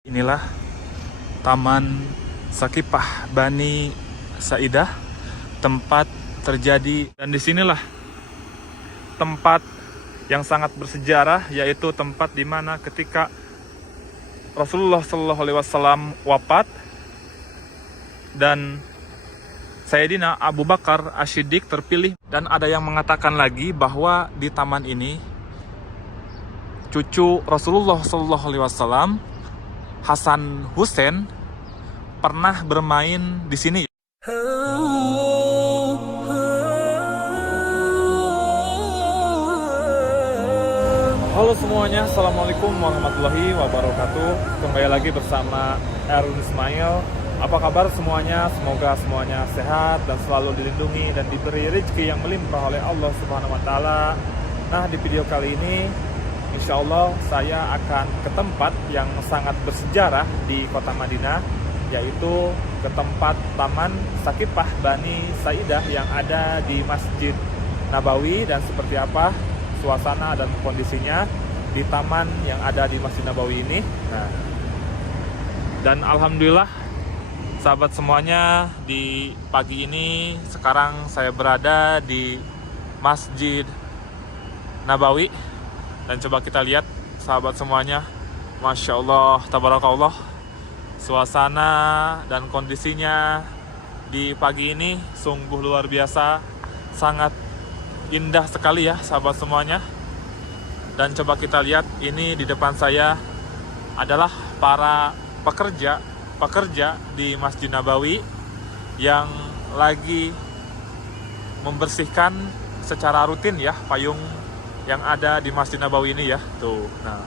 Inilah Taman Sakipah Bani Saidah, tempat terjadi, dan disinilah tempat yang sangat bersejarah, yaitu tempat di mana ketika Rasulullah SAW wafat dan Sayyidina Abu Bakar As-Siddiq terpilih. Dan ada yang mengatakan lagi bahwa di taman ini cucu Rasulullah SAW, Hasan Hussein, pernah bermain di sini. Halo semuanya, Assalamualaikum warahmatullahi wabarakatuh. Kembali lagi bersama Erwin Ismail. Apa kabar semuanya? Semoga semuanya sehat dan selalu dilindungi dan diberi rezeki yang melimpah oleh Allah Subhanahu wa Ta'ala. Nah, di video kali ini insya Allah saya akan ke tempat yang sangat bersejarah di kota Madinah, yaitu ke tempat Taman Sakipah Bani Saidah yang ada di Masjid Nabawi, dan seperti apa suasana dan kondisinya di taman yang ada di Masjid Nabawi ini. Nah, dan alhamdulillah sahabat semuanya, di pagi ini sekarang saya berada di Masjid Nabawi. Dan coba kita lihat sahabat semuanya, Masya Allah, Tabarakallah, suasana dan kondisinya di pagi ini sungguh luar biasa, sangat indah sekali ya sahabat semuanya. Dan coba kita lihat, ini di depan saya adalah para pekerja di Masjid Nabawi yang lagi membersihkan secara rutin ya payung yang ada di Masjid Nabawi ini ya. Tuh. Nah,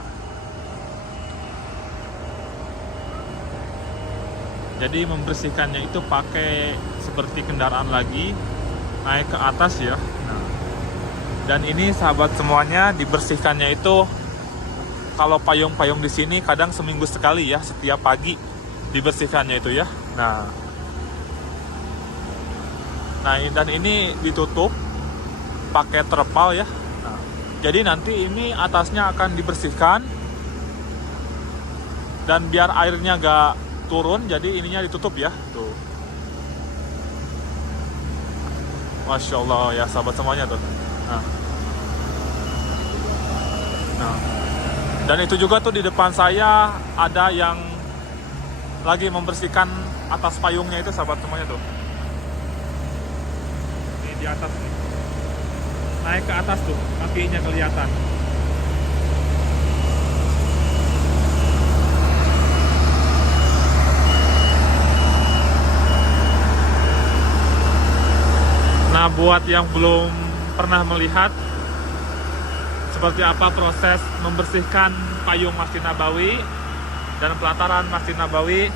jadi membersihkannya itu pakai seperti kendaraan lagi naik ke atas ya. Nah, dan ini sahabat semuanya, dibersihkannya itu kalau payung-payung di sini kadang seminggu sekali ya, setiap pagi dibersihkannya itu ya. Nah, dan ini ditutup pakai terpal ya. Jadi nanti ini atasnya akan dibersihkan, dan biar airnya gak turun, jadi ininya ditutup ya. Tuh, Masya Allah ya sahabat semuanya tuh. Nah, dan itu juga tuh di depan saya ada yang lagi membersihkan atas payungnya itu sahabat semuanya tuh. Ini di atas nih, naik ke atas tuh, kakinya kelihatan. Nah, buat yang belum pernah melihat seperti apa proses membersihkan payung Masjid Nabawi dan pelataran Masjid Nabawi,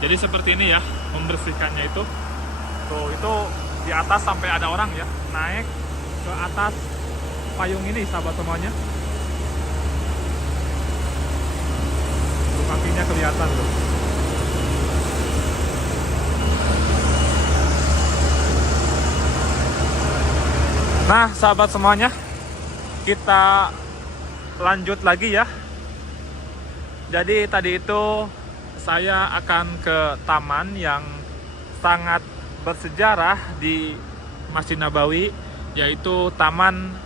jadi seperti ini ya membersihkannya itu. Tuh, itu di atas sampai ada orang ya, naik ke atas payung ini sahabat semuanya. Tuh, kakinya kelihatan tuh. Nah sahabat semuanya, kita lanjut lagi ya. Jadi tadi itu saya akan ke taman yang sangat bersejarah di Masjid Nabawi, yaitu Taman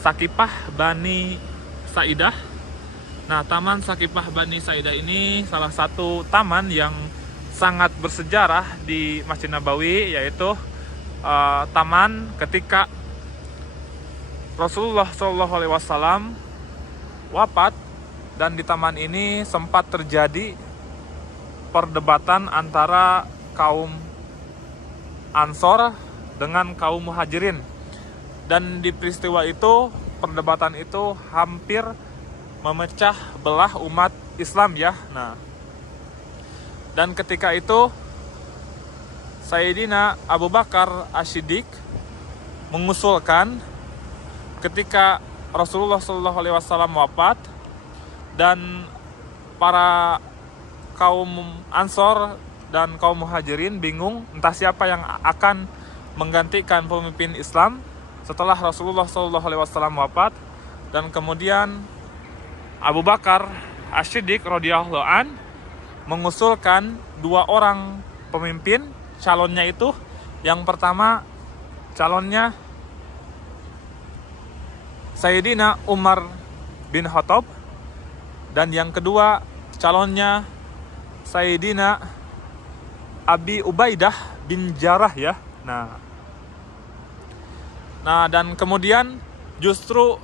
Sakipah Bani Saidah. Nah, Taman Sakipah Bani Saidah ini salah satu taman yang sangat bersejarah di Masjid Nabawi, yaitu taman ketika Rasulullah SAW wafat, dan di taman ini sempat terjadi perdebatan antara kaum Ansor dengan kaum Muhajirin. Dan di peristiwa itu, perdebatan itu hampir memecah belah umat Islam ya. Nah, dan ketika itu Sayyidina Abu Bakar As-Siddiq mengusulkan, ketika Rasulullah SAW wafat dan para kaum Ansor dan kaum Muhajirin bingung entah siapa yang akan menggantikan pemimpin Islam setelah Rasulullah SAW wafat, dan kemudian Abu Bakar As-Siddiq radhiyallahu an mengusulkan 2 orang pemimpin. Calonnya itu, yang pertama calonnya Sayyidina Umar bin Khattab, dan yang kedua calonnya Sayyidina Abi Ubaidah bin Jarrah ya. Nah, dan kemudian justru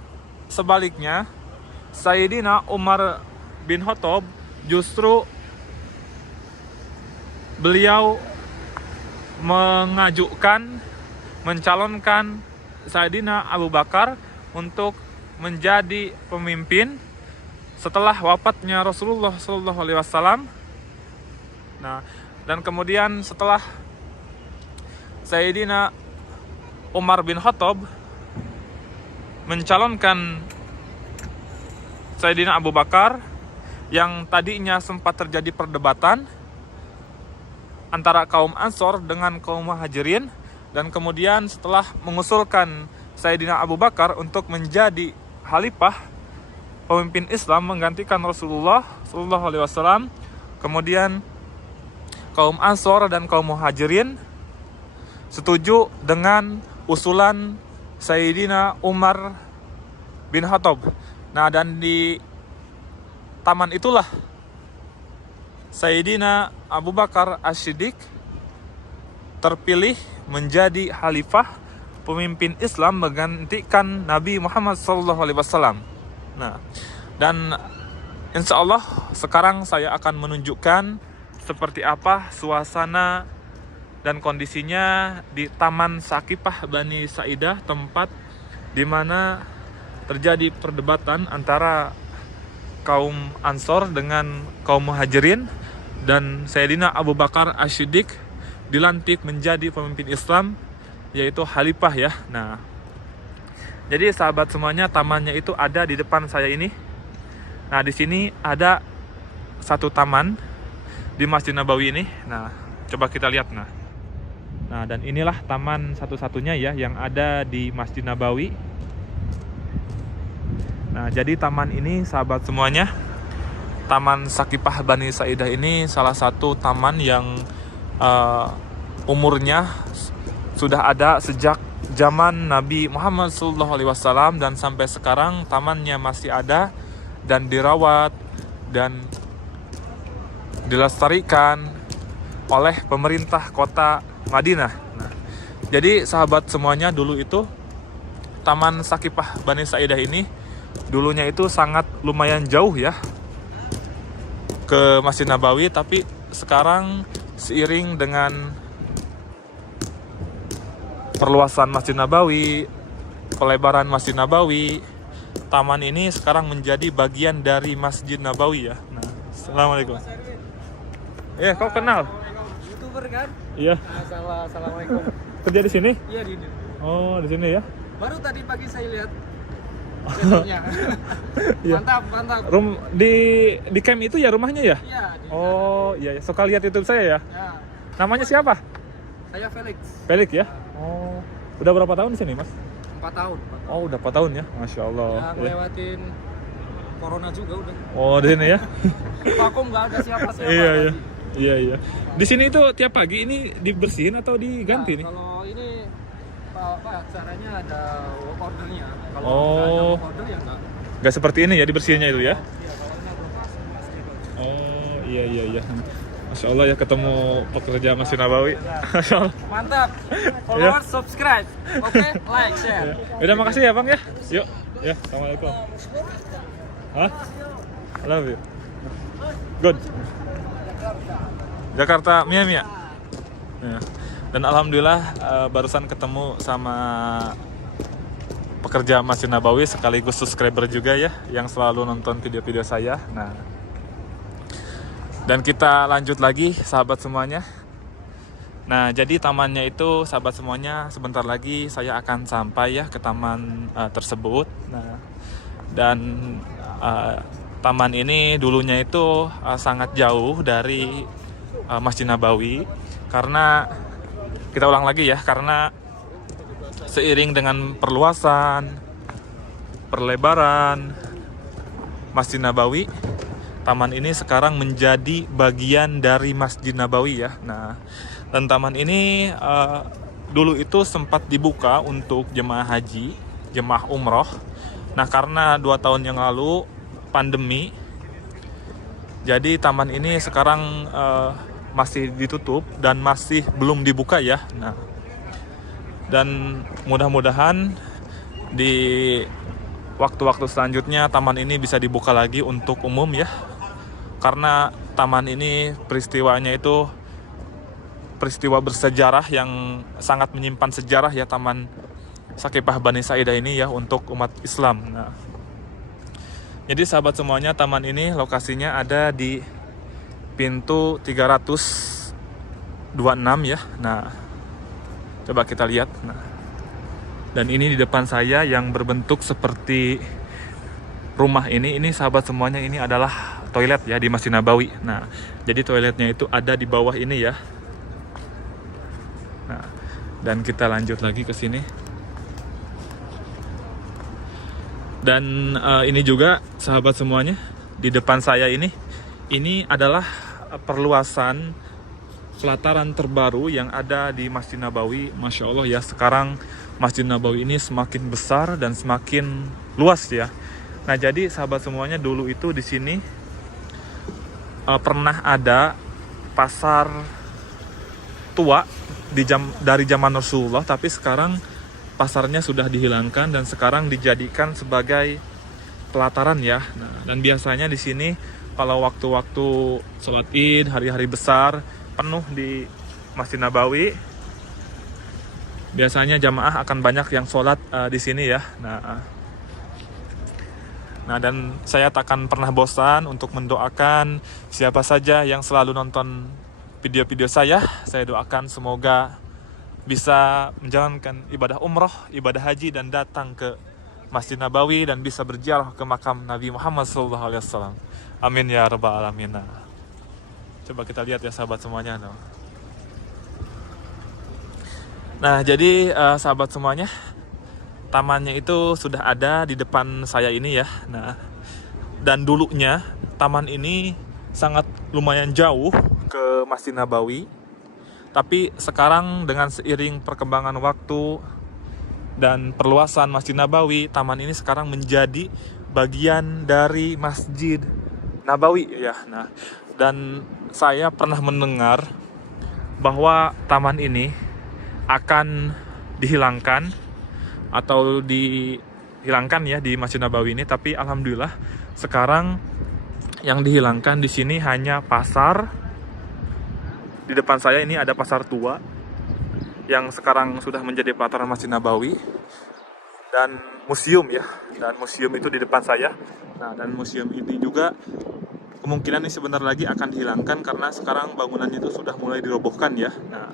sebaliknya, Sayyidina Umar bin Khattab justru beliau mencalonkan Sayyidina Abu Bakar untuk menjadi pemimpin setelah wafatnya Rasulullah SAW. Nah, dan kemudian setelah Sayyidina Umar bin Khattab mencalonkan Sayyidina Abu Bakar, yang tadinya sempat terjadi perdebatan antara kaum Ansor dengan kaum Muhajirin, dan kemudian setelah mengusulkan Sayyidina Abu Bakar untuk menjadi khalifah pemimpin Islam menggantikan Rasulullah SAW, kemudian kaum Ansor dan kaum Muhajirin setuju dengan usulan Sayyidina Umar bin Khattab. Nah, dan di taman itulah Sayyidina Abu Bakar As-Siddiq terpilih menjadi khalifah pemimpin Islam menggantikan Nabi Muhammad SAW. Nah, dan insya Allah sekarang saya akan menunjukkan seperti apa suasana dan kondisinya di Taman Sakifah Bani Sa'idah, tempat di mana terjadi perdebatan antara kaum Ansor dengan kaum Muhajirin, dan Sayyidina Abu Bakar As-Siddiq dilantik menjadi pemimpin Islam, yaitu khalifah ya. Nah, jadi sahabat semuanya, tamannya itu ada di depan saya ini. Nah, di sini ada satu taman di Masjid Nabawi ini. Nah, coba kita lihat. Nah, dan inilah taman satu-satunya ya yang ada di Masjid Nabawi. Nah, jadi taman ini sahabat semuanya, Taman Sakifah Bani Sa'idah ini salah satu taman yang umurnya sudah ada sejak zaman Nabi Muhammad SAW, dan sampai sekarang tamannya masih ada dan dirawat dan dilestarikan oleh pemerintah kota Madinah. Nah, jadi sahabat semuanya, dulu itu Taman Sakifah Bani Sa'idah ini dulunya itu sangat lumayan jauh ya ke Masjid Nabawi, tapi sekarang seiring dengan perluasan Masjid Nabawi, pelebaran Masjid Nabawi, taman ini sekarang menjadi bagian dari Masjid Nabawi ya. Nah, assalamualaikum. Ya, kau kenal? YouTuber kan? Iya. Assalamualaikum. Kerja di sini? Iya, di Oh, di sini ya. baru tadi pagi saya lihat channelnya. Iya. Mantap. Di camp itu ya rumahnya ya? Iya. Oh, iya. Suka lihat YouTube saya ya. Ya, Namanya siapa? saya Felix. Felix ya. Oh, udah berapa tahun di sini, Mas? 4 tahun. Oh, udah 4 tahun ya. Masya Allah. Ya, ngelewatin corona juga udah. Oh, di sini ya. Vakum nggak ada siapa-siapa. Iya. tadi. Iya. Di sini itu tiap pagi ini dibersihin atau diganti nih? Kalau ini Pak, caranya ada ordernya. Kalau Oh. nggak ada order ya nggak. Nggak seperti ini ya dibersihinnya itu ya? Iya, kalau ini belum pasti. Oh, iya. Masya Allah ya, ketemu pekerja Masjid Nabawi. Masya Allah. Mantap. Followers, subscribe. Oke, like, share. Udah, makasih ya Bang ya. Yuk. Ya, assalamualaikum. Hah? I love you. Good. Jakarta, Mia. Ya. Dan alhamdulillah barusan ketemu sama pekerja Masjid Nabawi sekaligus subscriber juga ya, yang selalu nonton video-video saya. Nah, dan kita lanjut lagi sahabat semuanya. Nah, jadi tamannya itu sahabat semuanya, sebentar lagi saya akan sampai ya ke taman tersebut. Nah, dan taman ini dulunya itu sangat jauh dari Masjid Nabawi, karena kita ulang lagi ya, karena seiring dengan perluasan, perlebaran Masjid Nabawi, taman ini sekarang menjadi bagian dari Masjid Nabawi ya. Nah, dan taman ini dulu itu sempat dibuka untuk jemaah haji, jemaah umroh. Nah, karena 2 tahun yang lalu pandemi, jadi taman ini sekarang masih ditutup dan masih belum dibuka ya. Nah, dan mudah-mudahan di waktu-waktu selanjutnya taman ini bisa dibuka lagi untuk umum ya. Karena taman ini peristiwanya itu peristiwa bersejarah yang sangat menyimpan sejarah ya, Taman Sakipah Bani Sa'idah ini ya, untuk umat Islam. Nah, jadi sahabat semuanya, taman ini lokasinya ada di pintu 326 ya. Nah, coba kita lihat. Nah, dan ini di depan saya yang berbentuk seperti rumah ini sahabat semuanya, ini adalah toilet ya di Masjid Nabawi. Nah, jadi toiletnya itu ada di bawah ini ya. Nah, dan kita lanjut lagi ke sini. Dan ini juga sahabat semuanya, di depan saya ini adalah perluasan pelataran terbaru yang ada di Masjid Nabawi. Masya Allah ya, sekarang Masjid Nabawi ini semakin besar dan semakin luas ya. Nah, jadi sahabat semuanya, dulu itu di sini pernah ada pasar tua dari zaman Rasulullah, tapi sekarang pasarnya sudah dihilangkan dan sekarang dijadikan sebagai pelataran ya. Nah, dan biasanya di sini kalau waktu-waktu sholat Id, hari-hari besar, penuh di Masjid Nabawi. Biasanya jamaah akan banyak yang sholat di sini ya. Nah, dan saya takkan pernah bosan untuk mendoakan siapa saja yang selalu nonton video-video saya doakan semoga bisa menjalankan ibadah umroh, ibadah haji, dan datang ke Masjid Nabawi dan bisa berziarah ke makam Nabi Muhammad SAW. Amin ya rabbal alamin. Nah, coba kita lihat ya sahabat semuanya. Nah, jadi sahabat semuanya, tamannya itu sudah ada di depan saya ini ya. Nah, dan dulunya taman ini sangat lumayan jauh ke Masjid Nabawi. Tapi sekarang dengan seiring perkembangan waktu dan perluasan Masjid Nabawi, taman ini sekarang menjadi bagian dari Masjid Nabawi ya. Nah, dan saya pernah mendengar bahwa taman ini akan dihilangkan atau dihilangkan ya di Masjid Nabawi ini, tapi alhamdulillah sekarang yang dihilangkan di sini hanya pasar. Di depan saya ini ada pasar tua yang sekarang sudah menjadi pelataran Masjid Nabawi, dan museum ya. Dan museum itu di depan saya. Nah, dan museum ini juga kemungkinan ini sebentar lagi akan dihilangkan karena sekarang bangunan itu sudah mulai dirobohkan ya. Nah,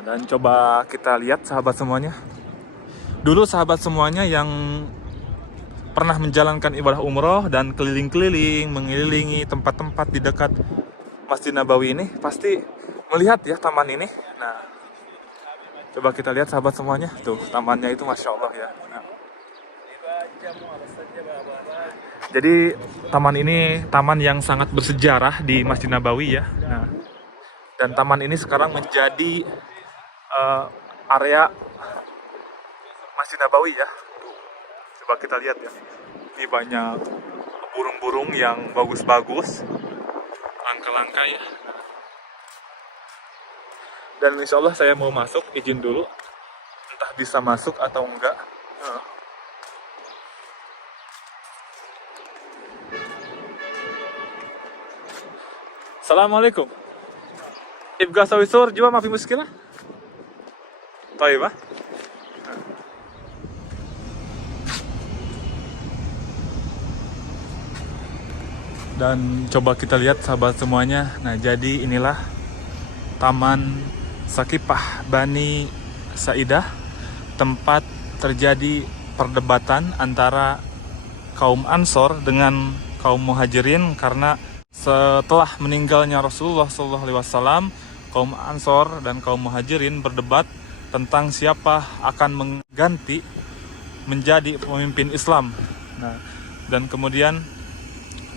dan coba kita lihat sahabat semuanya. Dulu sahabat semuanya yang pernah menjalankan ibadah umroh dan keliling-keliling, mengelilingi tempat-tempat di dekat Masjid Nabawi ini, pasti melihat ya taman ini. Nah, coba kita lihat sahabat semuanya. Tuh, tamannya itu Masya Allah ya. Nah, jadi taman ini taman yang sangat bersejarah di Masjid Nabawi ya. Nah, dan taman ini sekarang menjadi area Masjid Nabawi ya. Coba kita lihat ya, ini banyak burung-burung yang bagus-bagus, langka-langka ya. Dan insya Allah saya mau masuk, izin dulu, entah bisa masuk atau enggak. Assalamualaikum. Ibga sawisur juga mafi muskilah. Taibah. Dan coba kita lihat sahabat semuanya. Nah, jadi inilah Taman Sakipah Bani Sa'idah, tempat terjadi perdebatan antara kaum Ansor dengan kaum Muhajirin, karena setelah meninggalnya Rasulullah SAW, kaum Ansor dan kaum Muhajirin berdebat tentang siapa akan mengganti menjadi pemimpin Islam. Nah, dan kemudian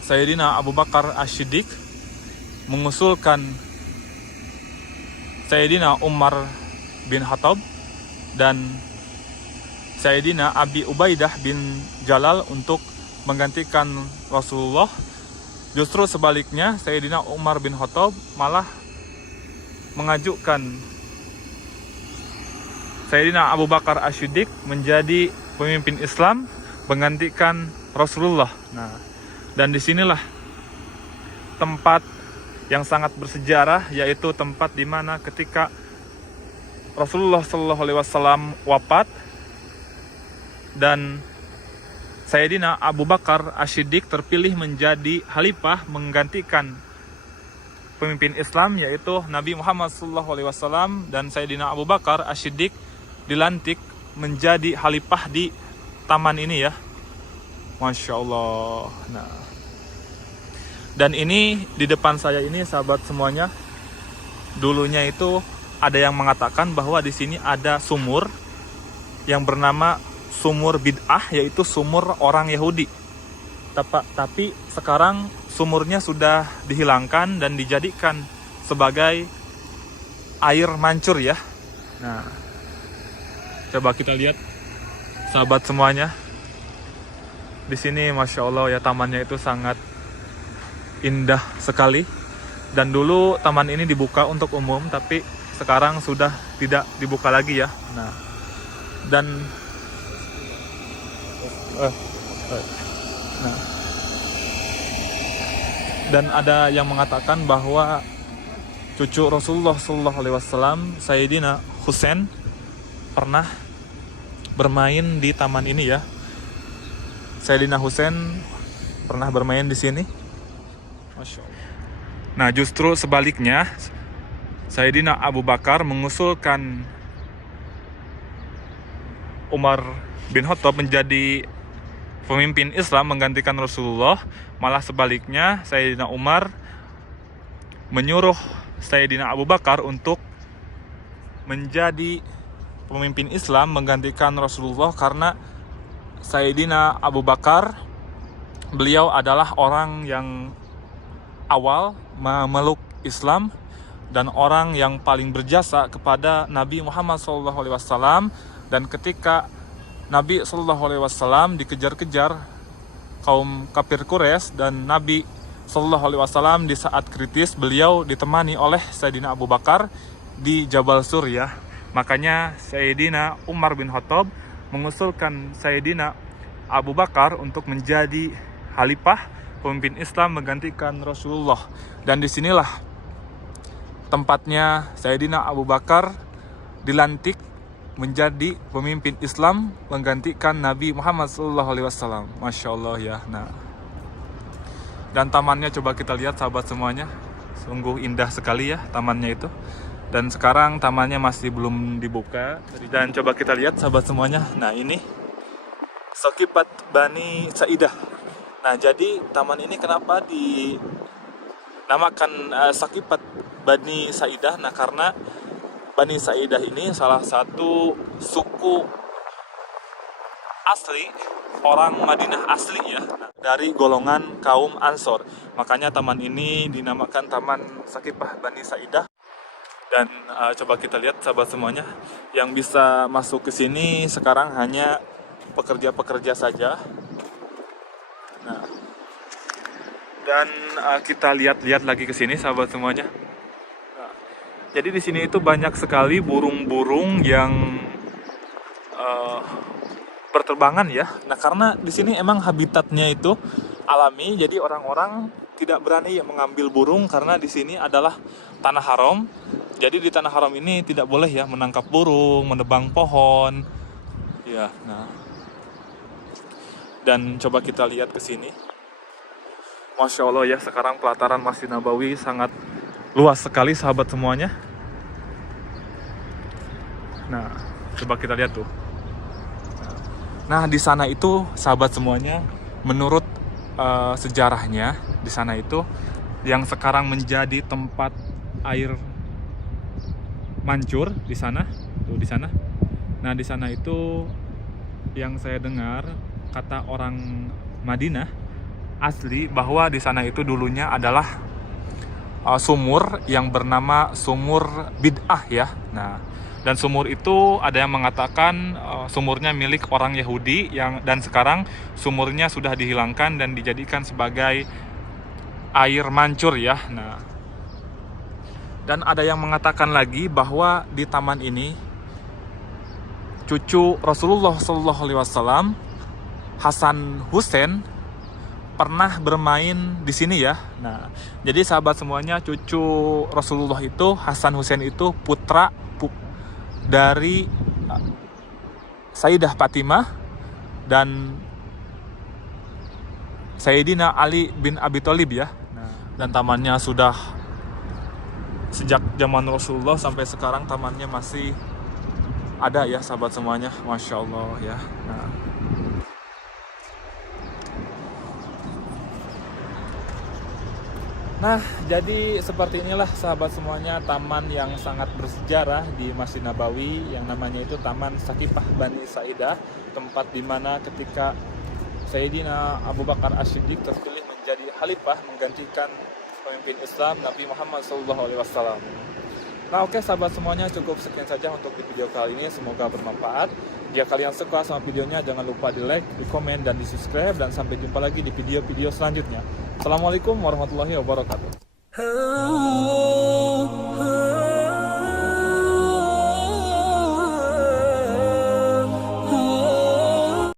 Sayyidina Abu Bakar As-Siddiq mengusulkan Sayyidina Umar bin Khattab dan Sayyidina Abi Ubaidah bin Jalal untuk menggantikan Rasulullah. Justru sebaliknya, Sayyidina Umar bin Khattab malah mengajukan Sayyidina Abu Bakar As-Siddiq menjadi pemimpin Islam menggantikan Rasulullah. Nah, dan disinilah tempat yang sangat bersejarah, yaitu tempat di mana ketika Rasulullah SAW wafat dan Sayyidina Abu Bakar As-Siddiq terpilih menjadi khalifah menggantikan pemimpin Islam, yaitu Nabi Muhammad SAW, dan Sayyidina Abu Bakar As-Siddiq dilantik menjadi khalifah di taman ini ya. Masya Allah. Nah, dan ini di depan saya ini, sahabat semuanya, dulunya itu ada yang mengatakan bahwa di sini ada sumur yang bernama sumur bid'ah, yaitu sumur orang Yahudi. Tapi sekarang sumurnya sudah dihilangkan dan dijadikan sebagai air mancur ya. Nah, coba kita lihat sahabat semuanya. Di sini Masya Allah ya, tamannya itu sangat indah sekali. Dan dulu taman ini dibuka untuk umum, tapi sekarang sudah tidak dibuka lagi ya. Nah, dan ada yang mengatakan bahwa cucu Rasulullah SAW, Sayyidina Husain, pernah bermain di taman ini ya. Sayyidina Husain pernah bermain di sini. Masya Allah. Nah, justru sebaliknya, Sayyidina Abu Bakar mengusulkan Umar bin Khattab menjadi pemimpin Islam menggantikan Rasulullah. Malah sebaliknya, Sayyidina Umar menyuruh Sayyidina Abu Bakar untuk menjadi pemimpin Islam menggantikan Rasulullah, karena Sayyidina Abu Bakar, beliau adalah orang yang awal memeluk Islam dan orang yang paling berjasa kepada Nabi Muhammad SAW. Dan ketika Nabi SAW dikejar-kejar kaum kafir Quraisy dan Nabi SAW di saat kritis, beliau ditemani oleh Sayyidina Abu Bakar di Jabal Sur ya. Makanya Sayyidina Umar bin Khattab mengusulkan Sayyidina Abu Bakar untuk menjadi khalifah pemimpin Islam menggantikan Rasulullah. Dan disinilah tempatnya Sayyidina Abu Bakar dilantik menjadi pemimpin Islam menggantikan Nabi Muhammad SAW. Masya Allah ya. Nah, dan tamannya coba kita lihat sahabat semuanya, sungguh indah sekali ya tamannya itu. Dan sekarang tamannya masih belum dibuka. Dan coba kita lihat sahabat semuanya. Nah, ini Saqibat Bani Sa'idah. Nah, jadi taman ini kenapa dinamakan Saqibat Bani Sa'idah? Nah, karena Bani Sa'idah ini salah satu suku asli orang Madinah asli ya, dari golongan kaum Ansor. Makanya taman ini dinamakan Taman Saqifah Bani Sa'idah. Dan coba kita lihat sahabat semuanya, yang bisa masuk ke sini sekarang hanya pekerja-pekerja saja. Nah, dan kita lihat lagi ke sini sahabat semuanya. Nah, jadi di sini itu banyak sekali burung-burung yang berterbangan ya. Nah, karena di sini emang habitatnya itu alami, jadi orang-orang tidak berani mengambil burung karena di sini adalah tanah haram. Jadi di tanah haram ini tidak boleh ya menangkap burung, menebang pohon. Ya, nah. Dan coba kita lihat ke sini. Masya Allah ya, sekarang pelataran Masjid Nabawi sangat luas sekali sahabat semuanya. Nah, coba kita lihat tuh. Nah, di sana itu sahabat semuanya, menurut sejarahnya di sana itu yang sekarang menjadi tempat air mancur di sana, tuh di sana. Nah, di sana itu yang saya dengar kata orang Madinah asli bahwa di sana itu dulunya adalah sumur yang bernama sumur bid'ah ya. Nah, dan sumur itu ada yang mengatakan sumurnya milik orang Yahudi dan sekarang sumurnya sudah dihilangkan dan dijadikan sebagai air mancur ya. Nah, dan ada yang mengatakan lagi bahwa di taman ini cucu Rasulullah SAW Hasan Hussein pernah bermain di sini ya. Nah, jadi sahabat semuanya, cucu Rasulullah itu Hasan Hussein itu putra dari Sayyidah Fatimah dan Sayyidina Ali bin Abi Thalib ya. Nah, dan tamannya sudah sejak zaman Rasulullah sampai sekarang tamannya masih ada ya sahabat semuanya, Masya Allah ya. Nah, jadi seperti inilah sahabat semuanya taman yang sangat bersejarah di Masjid Nabawi yang namanya itu Taman Sakifah Bani Sa'idah, tempat dimana ketika Sayyidina Abu Bakar As-Siddiq terpilih menjadi khalifah menggantikan pemimpin Islam Nabi Muhammad SAW. Nah oke sahabat semuanya, cukup sekian saja untuk di video kali ini, semoga bermanfaat. Jika kalian suka sama videonya, jangan lupa di like, di komen, dan di subscribe. Dan sampai jumpa lagi di video-video selanjutnya. Assalamualaikum warahmatullahi wabarakatuh.